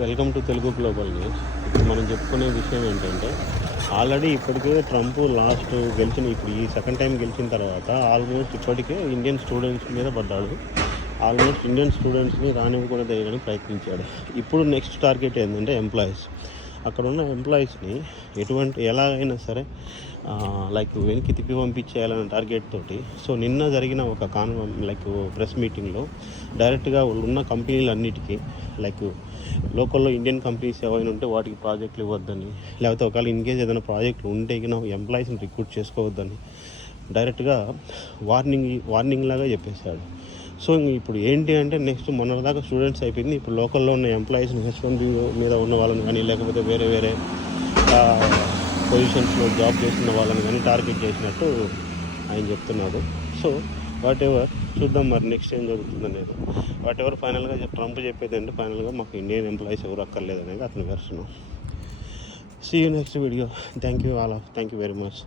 Welcome to Telugu global news. ఇప్పుడు మనం చెప్పుకునే విషయం ఏంటంటే ఆల్రెడీ ఇప్పటికే ట్రంప్ ఇప్పుడు ఈ సెకండ్ టైం గెలిచిన తర్వాత ఆల్మోస్ట్ ఇప్పటికే ఇండియన్ స్టూడెంట్స్ మీద పడ్డాడు. ఆల్మోస్ట్ ఇండియన్ స్టూడెంట్స్ని రానివ్వకుండా చేయడానికి ప్రయత్నించాడు. ఇప్పుడు నెక్స్ట్ టార్గెట్ ఏంటంటే ఎంప్లాయీస్. అక్కడ ఉన్న ఎంప్లాయీస్ని ఎలా అయినా సరే వెనక్కి తిప్పి పంపించేయాలనే టార్గెట్ తోటి. సో నిన్న జరిగిన ఒక ప్రెస్ మీటింగ్లో డైరెక్ట్గా ఉన్న కంపెనీలన్నిటికీ లోకల్లో ఇండియన్ కంపెనీస్ ఏవైనా ఉంటే వాటికి ప్రాజెక్టులు ఇవ్వద్దని, లేకపోతే ఒకవేళ ఇన్కేస్ ఏదైనా ప్రాజెక్టులు ఉంటే ఎంప్లాయీస్ని రిక్రూట్ చేసుకోవద్దని డైరెక్ట్గా వార్నింగ్ లాగా చెప్పేశాడు. సో ఇప్పుడు ఏంటి అంటే నెక్స్ట్ మొన్నటిదాకా స్టూడెంట్స్ అయిపోయింది. ఇప్పుడు లోకల్లో ఉన్న ఎంప్లాయీస్ని H1B మీద ఉన్న వాళ్ళని కానీ, లేకపోతే వేరే పొజిషన్స్లో జాబ్ చేస్తున్న వాళ్ళని కానీ టార్గెట్ చేసినట్టు ఆయన చెప్తున్నాడు. సో చూద్దాం మరి నెక్స్ట్ ఏం జరుగుతుంది అనేది. ఫైనల్గా ట్రంప్ చెప్పేది అంటే ఫైనల్గా మాకు ఇండియన్ ఎంప్లాయీస్ ఎవరు అక్కర్లేదు అనేది అతని version. See you next video. Thank you very much.